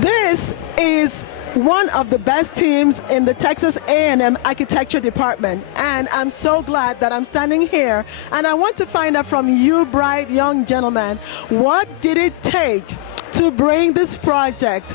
This is one of the best teams in the Texas A&M Architecture Department, and I'm so glad that I'm standing here, and I want to find out from you bright young gentlemen, what did it take to bring this project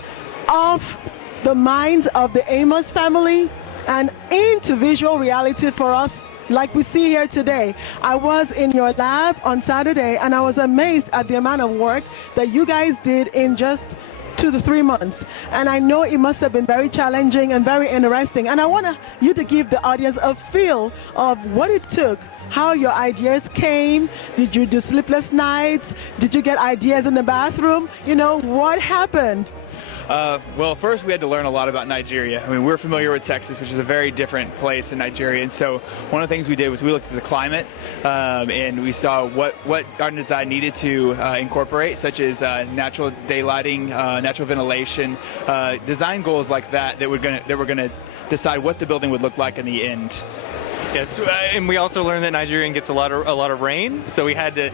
off the minds of the Amos family and into visual reality for us like we see here today. I was in your lab on Saturday and I was amazed at the amount of work that you guys did in just 2 to 3 months. And I know it must have been very challenging and very interesting. And I want you to give the audience a feel of what it took, how your ideas came. Did you do sleepless nights? Did you get ideas in the bathroom? You know, what happened? Well, first we had to learn a lot about Nigeria. I mean, we're familiar with Texas, which is a very different place in Nigeria. And so one of the things we did was we looked at the climate and we saw what our design needed to incorporate, such as natural daylighting, natural ventilation, design goals like that we're gonna decide what the building would look like in the end. Yes, and we also learned that Nigeria gets a lot of rain, so we had to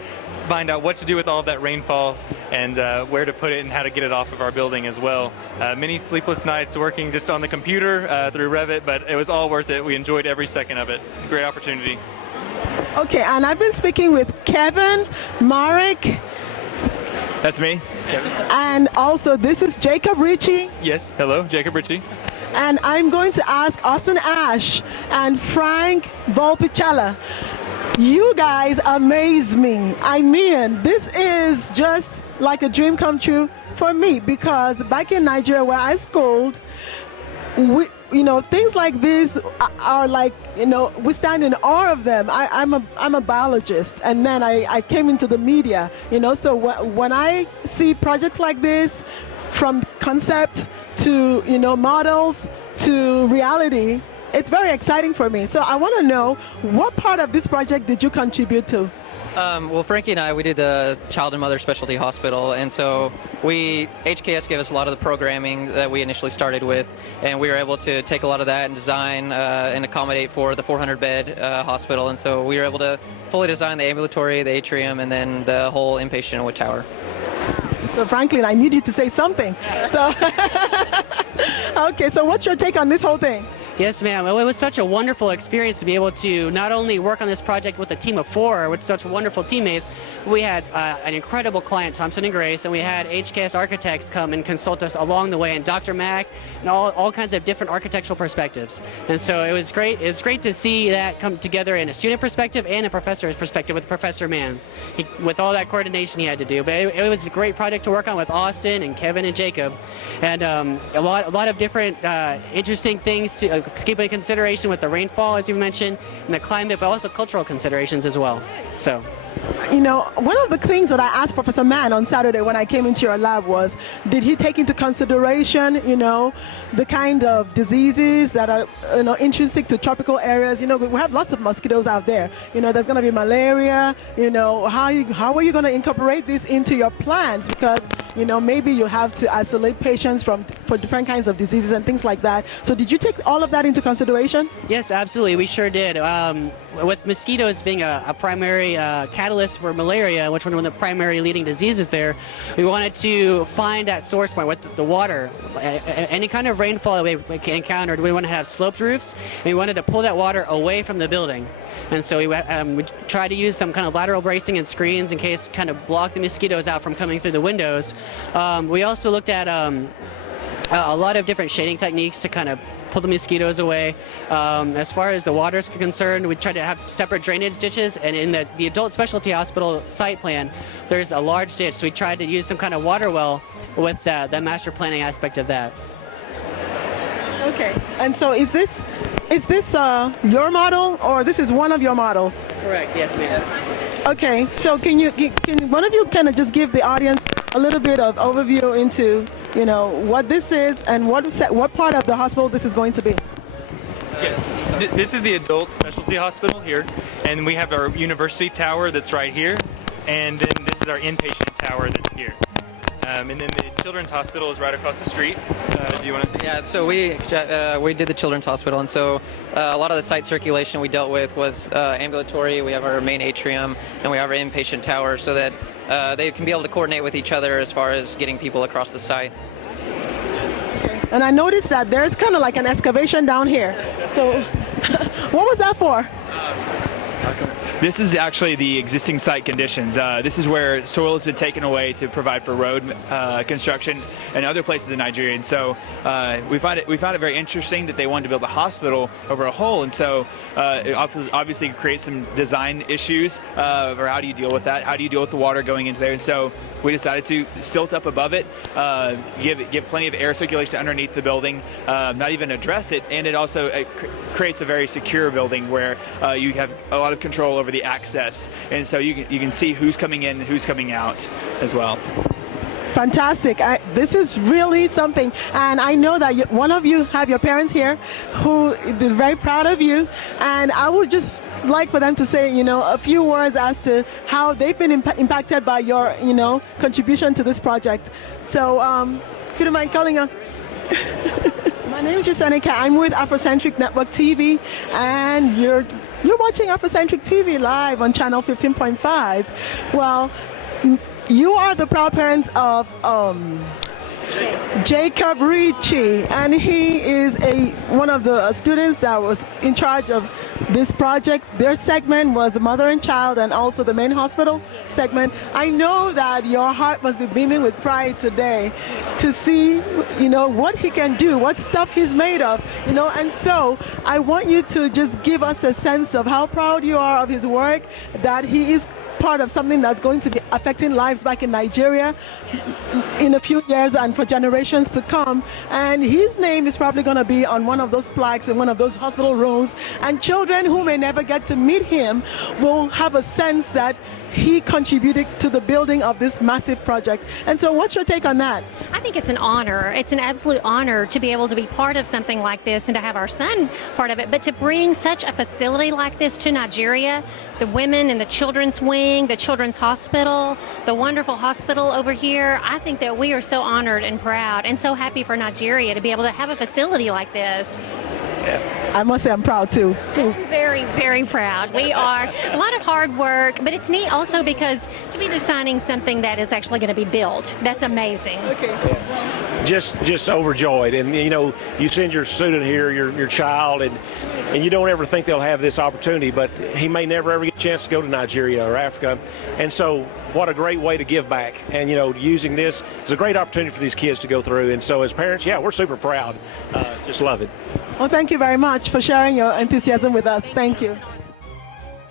find out what to do with all of that rainfall and where to put it and how to get it off of our building as well. Many sleepless nights working just on the computer through Revit, but it was all worth it. We enjoyed every second of it. Great opportunity. Okay, and I've been speaking with Kevin, Marek. That's me, Kevin. And also this is Jacob Ritchie. Yes, hello, Jacob Ritchie. And I'm going to ask Austin Ash and Frank Volpicella. You guys amaze me. I mean, this is just like a dream come true for me, because back in Nigeria where I schooled, things like this are like, we stand in awe of them. I'm a biologist, and then I came into the media, so when I see projects like this, from concept to models to reality, it's very exciting for me. So I want to know, what part of this project did you contribute to? Well, Frankie and I, we did the Child and Mother Specialty Hospital, and so HKS gave us a lot of the programming that we initially started with, and we were able to take a lot of that and design and accommodate for the 400-bed hospital, and so we were able to fully design the ambulatory, the atrium, and then the whole inpatient tower. So Franklin, I need you to say something. So, okay, so what's your take on this whole thing? Yes, ma'am. Well, it was such a wonderful experience to be able to not only work on this project with a team of 4, with such wonderful teammates. We had an incredible client, Thompson and Grace, and we had HKS architects come and consult us along the way, and Dr. Mack, and all kinds of different architectural perspectives. And so it was great. It was great to see that come together in a student perspective and a professor's perspective with Professor Mann, with all that coordination he had to do. But it was a great project to work on with Austin and Kevin and Jacob, and a lot of different interesting things to keep in consideration with the rainfall, as you mentioned, and the climate, but also cultural considerations as well. So. One of the things that I asked Professor Mann on Saturday when I came into your lab was, did he take into consideration, the kind of diseases that are, intrinsic to tropical areas? We have lots of mosquitoes out there. There's going to be malaria. How are you going to incorporate this into your plans? Because, maybe you have to isolate patients for different kinds of diseases and things like that. So did you take all of that into consideration? Yes, absolutely. We sure did. With mosquitoes being a primary catalyst for malaria, which one of the primary leading diseases there, we wanted to find that source point with the water. Any kind of rainfall that we encountered, we wanted to have sloped roofs, and we wanted to pull that water away from the building. And so we tried to use some kind of lateral bracing and screens in case kind of block the mosquitoes out from coming through the windows. We also looked at a lot of different shading techniques to kind of pull the mosquitoes away. As far as the water is concerned, we tried to have separate drainage ditches, and in the adult specialty hospital site plan, there's a large ditch, so we tried to use some kind of water well with the master planning aspect of that. Okay, and so is this your model, or this is one of your models? Correct, yes ma'am. Okay, so can one of you kind of just give the audience a little bit of overview into, what this is and what part of the hospital this is going to be? Yes, this is the adult specialty hospital here, and we have our university tower that's right here, and then this is our inpatient tower that's here. And then the children's hospital is right across the street. Do you want to? Yeah, so we did the children's hospital, and so a lot of the site circulation we dealt with was ambulatory. We have our main atrium, and we have our inpatient tower, so that they can be able to coordinate with each other as far as getting people across the site. Okay. And I noticed that there's kind of like an excavation down here. So what was that for? This is actually the existing site conditions. This is where soil has been taken away to provide for road construction and other places in Nigeria. And so we found it very interesting that they wanted to build a hospital over a hole. And so it obviously creates some design issues. Or how do you deal with that? How do you deal with the water going into there? And so we decided to silt up above it, give plenty of air circulation underneath the building, not even address it. And it also creates a very secure building where you have a lot of control over the access, and so you can see who's coming in and who's coming out as well. Fantastic. This is really something, and I know that one of you have your parents here who are very proud of you, and I would just like for them to say, a few words as to how they've been impacted by your, contribution to this project. So, if you don't mind calling her. My name is Yusenika. I'm with Afrocentric Network TV, and you're watching Afrocentric TV live on channel 15.5. Well, you are the proud parents of Jacob Ricci, and he is one of the students that was in charge of this project. Their segment was the mother and child, and also the main hospital segment. I know that your heart must be beaming with pride today to see, what he can do, what stuff he's made of, and so I want you to just give us a sense of how proud you are of his work, that he is part of something that's going to be affecting lives back in Nigeria in a few years and for generations to come. And his name is probably going to be on one of those plaques in one of those hospital rooms. And children who may never get to meet him will have a sense that he contributed to the building of this massive project. And so what's your take on that? I think it's an honor. It's an absolute honor to be able to be part of something like this and to have our son part of it. But to bring such a facility like this to Nigeria, the women and the children's wing, the children's hospital, the wonderful hospital over here, I think that we are so honored and proud and so happy for Nigeria to be able to have a facility like this. I must say I'm proud too. I'm very, very proud. We are. A lot of hard work, but it's neat also because to be designing something that is actually going to be built, that's amazing. Okay. Just overjoyed. And you send your student here, your child, and you don't ever think they'll have this opportunity, but he may never ever get a chance to go to Nigeria or Africa. And so what a great way to give back. And using this is a great opportunity for these kids to go through. And so as parents, we're super proud. Just love it. Well, thank you very much for sharing your enthusiasm with us. Thank you.